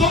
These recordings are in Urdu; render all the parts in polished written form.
2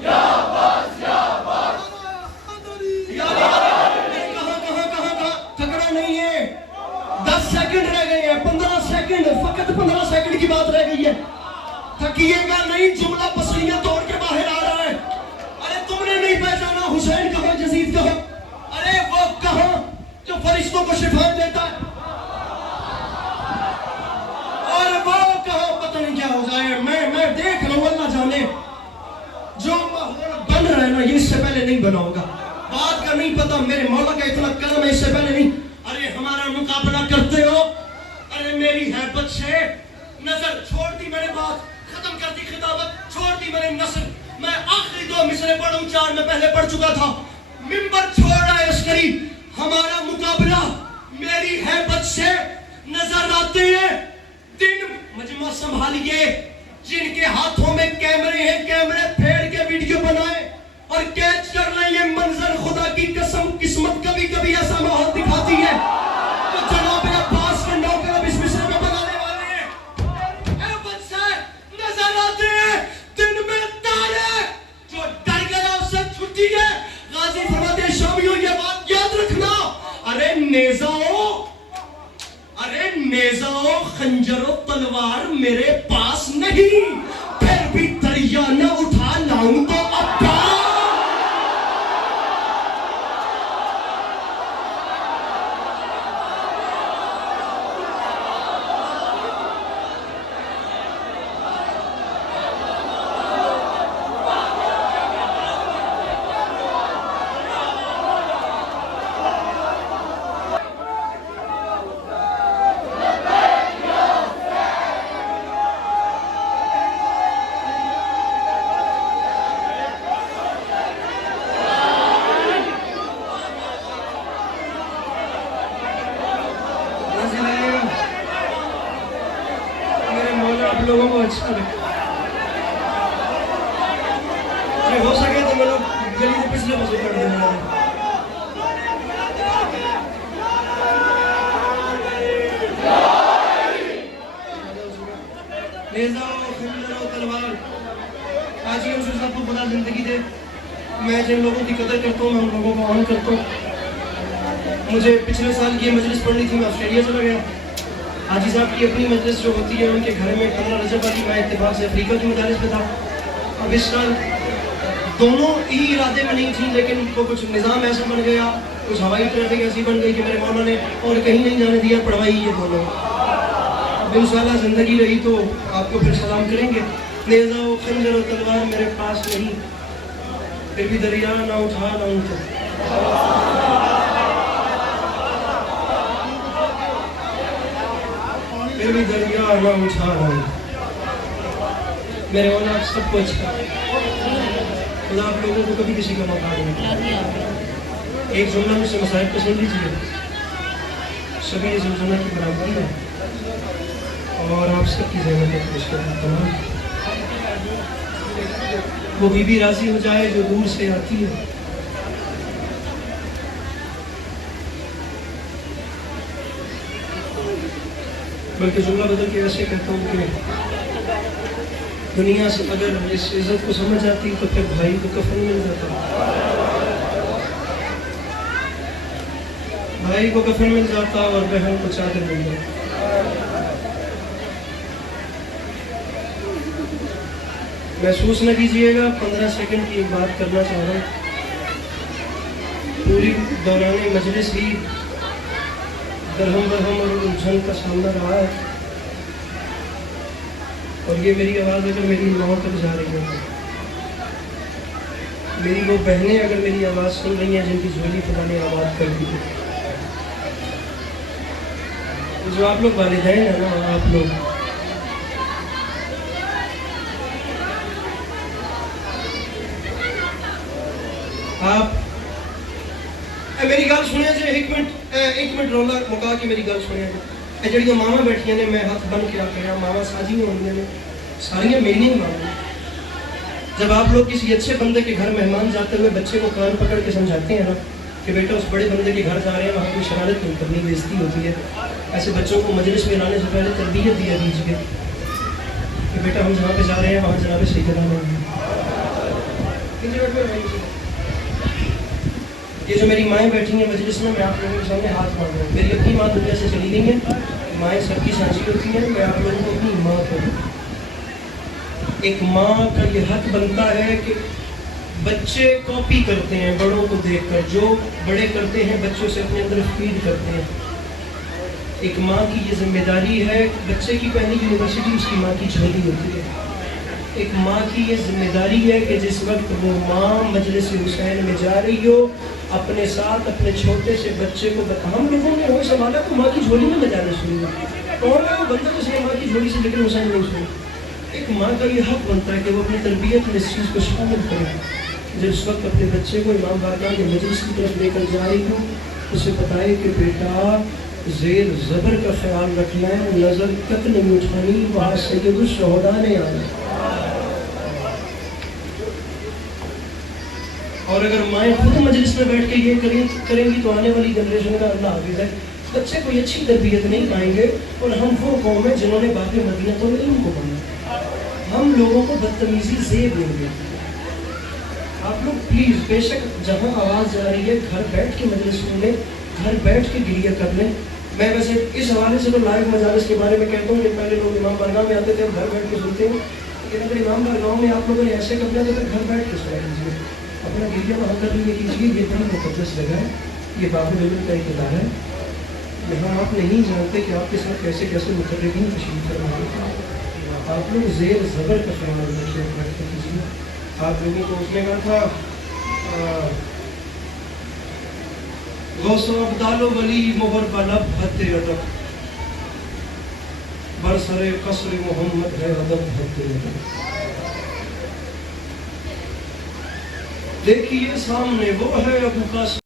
Ya سیکنڈ کی بات رہ گئی ہے. تھکیے گا نہیں, جملہ پسلیاں توڑ کے باہر آ رہا ہے. ارے تم نے نہیں پہچانا حسین کہاں, یزید کہاں, ارے وہ کہاں جو فرشتوں کو شفا دیتا ہے, اور وہ کہاں پتہ نہیں کیا ہو جائے. میں دیکھ رہا ہوں, اللہ جانے. جو ماحول بن رہا ہے نا, یہ اس سے پہلے نہیں بنا ہوگا. بات کا نہیں پتا, میرے مولا کا اتنا کرم ہے, اس سے پہلے نہیں. ارے ہمارا مقابلہ کرتے ہو, ارے میری ہیبت سے نظر چھوڑ دی میں نے, بات ختم کر دی, خطابت چھوڑ دی میں نے, نثر میں آخری 2 مصرے پڑھوں, 4 میں پہلے پڑھ چکا تھا. منبر چھوڑ رہا ہے عسکری, ہمارا مقابلہ میری ہیبت سے نظر آتے ہیں. دن مجمع سنبھالیے جن کے ہاتھوں میں کیمرے ہیں, کیمرے پھیڑ کے ویڈیو بنائے اور کیچ کر لیں یہ منظر. خدا کی قسم قسمت کبھی کبھی ایسا ماحول دکھاتی ہے تو جناب عباس کے نوکر اب اس مصرے میں بنانے والے ہیں. ہیبت سے نظر آتے ہیں دن میں تارے, جو ڈر گیا اس سے چھٹی ہے. غازی فرماتے ہیں شامیوں یہ بات یاد رکھنا, ارے نیزہ و خنجر و تلوار میرے پاس نہیں, پھر بھی دریا نہ اٹھا لاؤں تو عباس. میرے مولا آپ لوگوں کو اچھا لگے, ہو سکے تو میں لوگ گلی سے پچھلے بسے کر دینا. نیزہ و خنجر و تلوار, آج ہی ہم سے سب کو خدا زندگی دے. میں جن لوگوں کی قدر کرتا ہوں, میں ان لوگوں کو عام کرتا ہوں. مجھے پچھلے سال یہ مجلس پڑھنی تھی, میں آسٹریلیا چلا گیا. حاجی صاحب کی اپنی مجلس جو ہوتی ہے ان کے گھر میں 15 رجب والی, میں اتفاق سے افریقہ کی مدارس میں تھا. اب اس سال دونوں ہی ارادے میں نہیں تھی, لیکن وہ کچھ نظام ایسا بن گیا, کچھ ہوائی ٹریفک ایسی بن گئی کہ میرے مولا نے اور کہیں نہیں جانے دیا, پڑھوائی یہ دونوں. اب انشاءاللہ زندگی رہی تو آپ کو پھر سلام کریں گے. نیزہ و خنجر و تلوار میرے پاس نہیں, پھر بھی دریا نہ اٹھا لاؤں تو. پھر بھی دریا نہ اٹھا لاؤں. میرے مولا آپ سب کو اچھا, خدا آپ لوگوں کو کبھی کسی کا موقع نہیں. ایک جملہ مجھ سے مسائل کو سن لیجیے, سبھی یہ زلزلہ کی برابری ہے اور آپ سب کی زحمت ہے اس کا تمام. وہ بی بی راضی ہو جائے جو دور سے آتی ہے, بلکہ جملہ بدل کے ایسے کہتا ہوں کہ دنیا سے اگر اس عزت کو سمجھ آتی تو پھر بھائی کو کفن مل جاتا, بھائی کو کفن مل جاتا اور بہن کو چادر مل جاتا. محسوس نہ کیجیے گا, 15 سیکنڈ کی ایک بات کرنا چاہ رہا ہوں. پوری دوران مجلس ہی درہم برہم اور الجھن کا سامنا رہا ہے, اور یہ میری آواز اگر میری ماں تک جا رہی ہے, میری وہ بہنیں اگر میری آواز سن رہی ہیں جن کی جھولی خدا نے آباد کر دی ہے, جو آپ لوگ والدین ہیں نا, آپ لوگ میری گل سنیا جی, ایک منٹ رولا مکا کے میری گل سنیا جی. یہ جڑیاں ماواں بیٹھیاں نے, میں ہاتھ بن کے آ کر ماواں ساجیاں ہوندیاں نے, ساریاں میری ہی ماواں. جب آپ لوگ کسی اچھے بندے کے گھر مہمان جاتے ہوئے بچے کو کان پکڑ کے سمجھاتے ہیں نا کہ بیٹا اس بڑے بندے کے گھر جا رہے ہیں, وہاں کوئی شرارت نہیں کرنی, بےزتی ہوتی ہے, ایسے بچوں کو مجلس میں لانے سے پہلے تربیت دیا دیجیے کہ بیٹا ہم جہاں پہ جا رہے ہیں وہاں جناب سیدنا نہیں. یہ جو میری مائیں بیٹھی ہیں مجلس میں آپ لوگوں کے سامنے ہاتھ مانگ رہا ہوں. میری اپنی ماں دنیا سے چلی گئی ہیں, مائیں سب کی سانچی ہوتی ہیں. میں آپ لوگوں کو اپنی ماں کو, ایک ماں کا یہ حق بنتا ہے کہ بچے کاپی کرتے ہیں بڑوں کو دیکھ کر, جو بڑے کرتے ہیں بچوں سے اپنے اندر فیڈ کرتے ہیں. ایک ماں کی یہ ذمہ داری ہے, بچے کی پہلی یونیورسٹی اس کی ماں کی جھولی ہوتی ہے. ایک ماں کی یہ ذمہ داری ہے کہ جس وقت وہ ماں مجلس حسین میں جا رہی ہو, اپنے ساتھ اپنے چھوٹے سے بچے کو ہم لوگوں نے وہ سنبھالا تو ماں کی جھولی میں نہ جانے سنی. کون ہے وہ بندہ جس نے ماں کی جھولی سے لیکن حسین نہیں سنی. ایک ماں کا یہ حق بنتا ہے کہ وہ اپنی تربیت میں اس چیز کو شامل کرے. جب اس وقت اپنے بچے کو امام بارگاہ کے مجلس کی طرف لے کر جا رہی ہوں, اسے بتائے کہ بیٹا زیر زبر کا خیال رکھنا ہے, نظر تک نہیں اٹھانی, وہاں سید الشہداء نے آنا. اور اگر مائیں خود مجلس میں بیٹھ کے یہ کریں گی تو آنے والی جنریشن کا اللہ حافظ ہے بچے کوئی اچھی تربیت نہیں پائیں گے. اور ہم وہ قوم ہیں جنہوں نے باب مدینہ تو علم کو پڑھا, ہم لوگوں کو بدتمیزی زیب دیں گے. آپ لوگ پلیز بے شک جہاں آواز جا رہی ہے گھر بیٹھ کے مجلس سن لیں, گھر بیٹھ کے گریہ کر لیں. میں ویسے اس حوالے سے تو لائیو مجالس کے بارے میں کہتا ہوں کہ پہلے لوگ امام بارگاہ میں آتے تھے اور گھر بیٹھ کے سنتے ہیں, لیکن اگر امام بارگاہ میں آپ لوگوں نے ایسے کرنا تو گھر بیٹھ کے سنا کیجیے, اپنا گریہ وہاں کر لیے کیجیے. یہ بڑا مقدس جگہ ہے, یہ باب العلم کا ایک ادارہ ہے. یہاں آپ نہیں جانتے کہ آپ کے ساتھ کیسے کیسے مقررین تشریف فرما ہیں. آپ لوگ زیر زبر کا خیال رکھتے کیجیے. آپ لوگوں کو اس نے کہا تھا غوث و ابدال و ولی مہر بلب حد ادب, برسر قصر محمد ہے ادب حد ادب. دیکھیے سامنے وہ ہے ابو قاسم